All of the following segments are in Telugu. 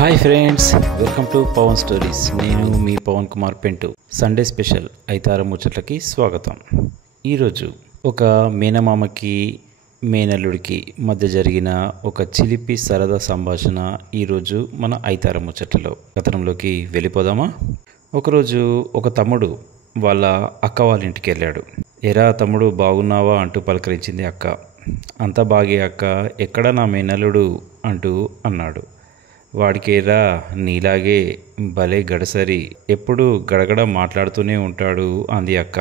Hi friends, welcome to Pavan stories. నేను మీ పవన్ కుమార్ పెంటు. సండే స్పెషల్ ఐతార ముచ్చట్లకి స్వాగతం. ఈరోజు ఒక మేనమామకి మేనల్లుడికి మధ్య జరిగిన ఒక చిలిపి సరదా సంభాషణ ఈరోజు మన ఐతార ముచ్చట్లలో. కథనంలోకి వెళ్ళిపోదామా? ఒకరోజు ఒక తమ్ముడు వాళ్ళ అక్క వాళ్ళ ఇంటికి వెళ్ళాడు. ఎరా తమ్ముడు, బాగున్నావా అంటూ పలకరించింది అక్క. అంతా బాగే అక్క, ఎక్కడ నా మేనల్లుడు అంటూ అన్నాడు. వాడికేరా నీలాగే భలే గడసరి, ఎప్పుడు గడగడ మాట్లాడుతూనే ఉంటాడు అంది అక్క.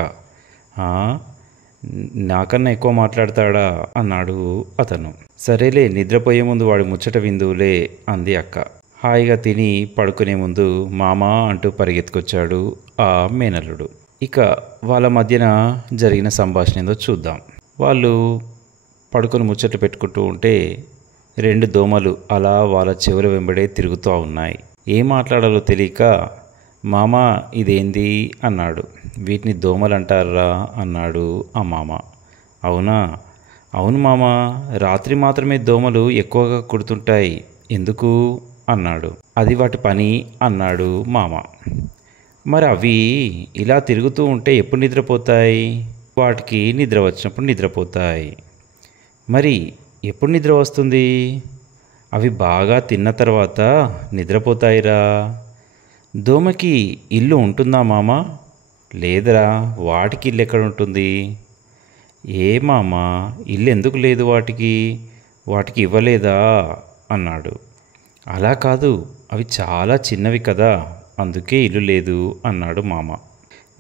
నాకన్నా ఎక్కువ మాట్లాడతాడా అన్నాడు అతను. సరేలే, నిద్రపోయే ముందు వాడి ముచ్చట విందువులే అంది అక్క. హాయిగా తిని పడుకునే ముందు మామా అంటూ పరిగెత్తుకొచ్చాడు ఆ మేనల్లుడు. ఇక వాళ్ళ మధ్యన జరిగిన సంభాషణ ఏందో చూద్దాం. వాళ్ళు పడుకొని ముచ్చట్లు పెట్టుకుంటూ ఉంటే రెండు దోమలు అలా వాళ్ళ చెవుల వెంబడే తిరుగుతూ ఉన్నాయి. ఏం మాట్లాడాలో తెలియక, మామ ఇదేంది అన్నాడు. వీటిని దోమలు అంటారా అన్నాడు ఆ మామ. అవునా? అవును మామ, రాత్రి మాత్రమే దోమలు ఎక్కువగా కుడుతుంటాయి, ఎందుకు అన్నాడు. అది వాటి పని అన్నాడు మామ. మరి అవి ఇలా తిరుగుతూ ఉంటే ఎప్పుడు నిద్రపోతాయి? వాటికి నిద్ర వచ్చినప్పుడు నిద్రపోతాయి. మరి ఎప్పుడు నిద్ర వస్తుంది? అవి బాగా తిన్న తర్వాత నిద్రపోతాయిరా. దోమకి ఇల్లు ఉంటుందా మామ? లేదురా, వాటికి ఇల్లు ఎక్కడ ఉంటుంది? ఏ మామ, ఇల్లు ఎందుకు లేదు వాటికి? వాటికి ఇవ్వలేదా అన్నాడు. అలా కాదు, అవి చాలా చిన్నవి కదా, అందుకే ఇల్లు లేదు అన్నాడు మామ.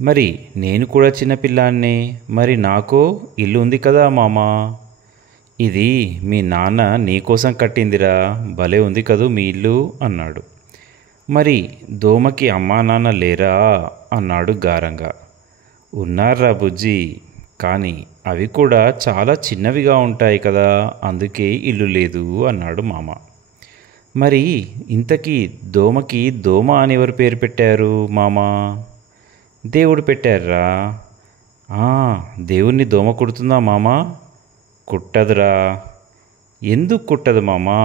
మరి నేను కూడా చిన్నపిల్లాన్నే, మరి నాకో ఇల్లు ఉంది కదా మామ. ఇది మీ నాన్న నీకోసం కట్టిందిరా, భలే ఉంది కదూ మీ ఇల్లు అన్నాడు. మరి దోమకి అమ్మా నాన్న లేరా అన్నాడు గారంగా. ఉన్నారా బుజ్జి, కానీ అవి కూడా చాలా చిన్నవిగా ఉంటాయి కదా, అందుకే ఇల్లు లేదు అన్నాడు మామ. మరి ఇంతకీ దోమకి దోమ అని ఎవరు పేరు పెట్టారు మామ? దేవుడు పెట్టారా? దేవుణ్ణి దోమ కుడుతుందా మామ? కుట్టదురా. ఎందుకు కుట్టదు మామా?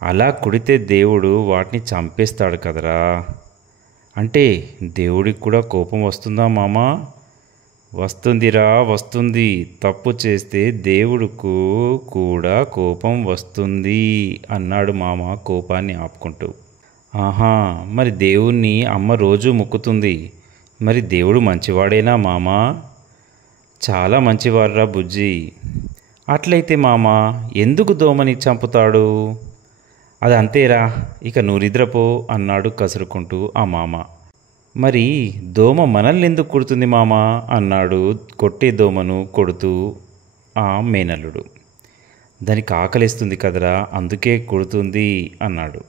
అలా కుడితే దేవుడు వాటిని చంపేస్తాడు కదరా. అంటే దేవుడికి కూడా కోపం వస్తుందా మామా? వస్తుందిరా, వస్తుంది. తప్పు చేస్తే దేవుడుకు కూడా కోపం వస్తుంది అన్నాడు మామ కోపాన్ని ఆపుకుంటూ. మరి దేవుణ్ణి అమ్మ రోజూ మొక్కుతుంది, మరి దేవుడు మంచివాడేనా మామా? చాలా మంచివాడురా బుజ్జి. అట్లయితే మామ ఎందుకు దోమని చంపుతాడు? అది అంతేరా, ఇక నువ్వు నిద్రపో అన్నాడు కసురుకుంటూ ఆ మామ. మరి దోమ మనల్ని ఎందుకు కుడుతుంది మామ అన్నాడు కొట్టే దోమను కొడుతూ ఆ మేనల్లుడు. దానికి ఆకలిస్తుంది కదరా, అందుకే కుడుతుంది అన్నాడు.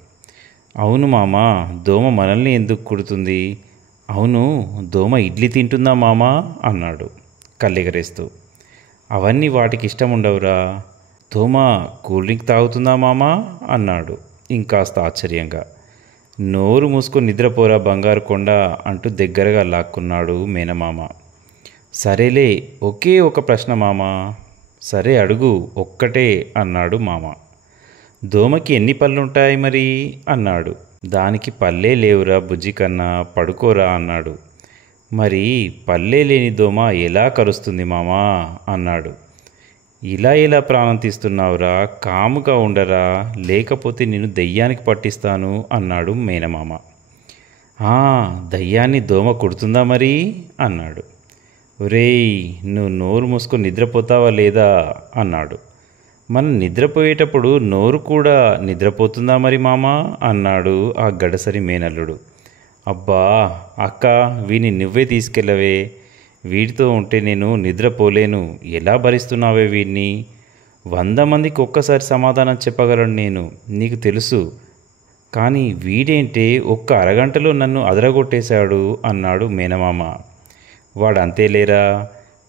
అవును మామ, దోమ మనల్ని ఎందుకు కుడుతుంది? అవును, దోమ ఇడ్లీ తింటుందా మామ అన్నాడు కళ్ళెగరేస్తూ. అవన్నీ వాటికి ఇష్టం ఉండవురా. దోమ కూల్ డ్రింక్ తాగుతుందా మామా అన్నాడు ఇంకాస్త ఆశ్చర్యంగా. నోరు మూసుకొని నిద్రపోరా బంగారు కొండ అంటూ దగ్గరగా లాక్కున్నాడు మేనమామ. సరేలే, ఒకే ఒక ప్రశ్న మామ. సరే అడుగు, ఒక్కటే అన్నాడు మామ. దోమకి ఎన్ని పళ్ళుంటాయి మరి అన్నాడు. దానికి పళ్ళే లేవురా బుజ్జి కన్నా, పడుకోరా అన్నాడు. మరి పల్లె లేని దోమ ఎలా కరుస్తుంది మామా అన్నాడు. ఇలా ఎలా ప్రాణం తీస్తున్నావురా, కాముగా ఉండరా, లేకపోతే నేను దయ్యానికి పట్టిస్తాను అన్నాడు మేనమామ. దయ్యాన్ని దోమ కుడుతుందా మరి అన్నాడు. ఒరేయ్, నువ్వు నోరు మూసుకొని నిద్రపోతావా లేదా అన్నాడు. మనం నిద్రపోయేటప్పుడు నోరు కూడా నిద్రపోతుందా మరి మామ అన్నాడు ఆ గడసరి మేనల్లుడు. అబ్బా అక్క, వీని నువ్వే తీసుకెళ్ళవే, వీడితో ఉంటే నేను నిద్రపోలేను, ఎలా భరిస్తున్నావే వీడిని? 100 మందికి ఒక్కసారి సమాధానం చెప్పగలను నేను, నీకు తెలుసు. కానీ వీడేంటే ఒక్క అరగంటలో నన్ను అదరగొట్టేశాడు అన్నాడు మేనమామ. వాడంతేలేరా,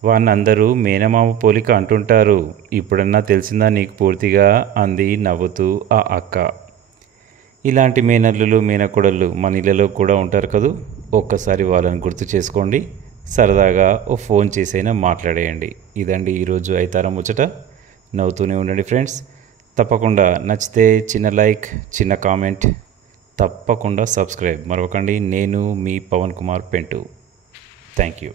వాడిని అందరూ మేనమామ పోలిక అంటుంటారు, ఇప్పుడన్నా తెలిసిందా నీకు పూర్తిగా అంది నవ్వుతూ ఆ అక్క. ఇలాంటి మేనల్లులు మేనకోడళ్ళు మన ఇళ్ళలో కూడా ఉంటారు కదూ. ఒక్కసారి వాళ్ళని గుర్తు చేసుకోండి, సరదాగా ఓ ఫోన్ చేసైనా మాట్లాడేయండి. ఇదండి ఈరోజు ఐతార ముచ్చట. నవ్వుతూనే ఉండండి ఫ్రెండ్స్. తప్పకుండా నచ్చితే చిన్న లైక్, చిన్న కామెంట్, తప్పకుండా సబ్స్క్రైబ్ మరొకండి. నేను మీ పవన్ కుమార్ పెంటు. Thank you.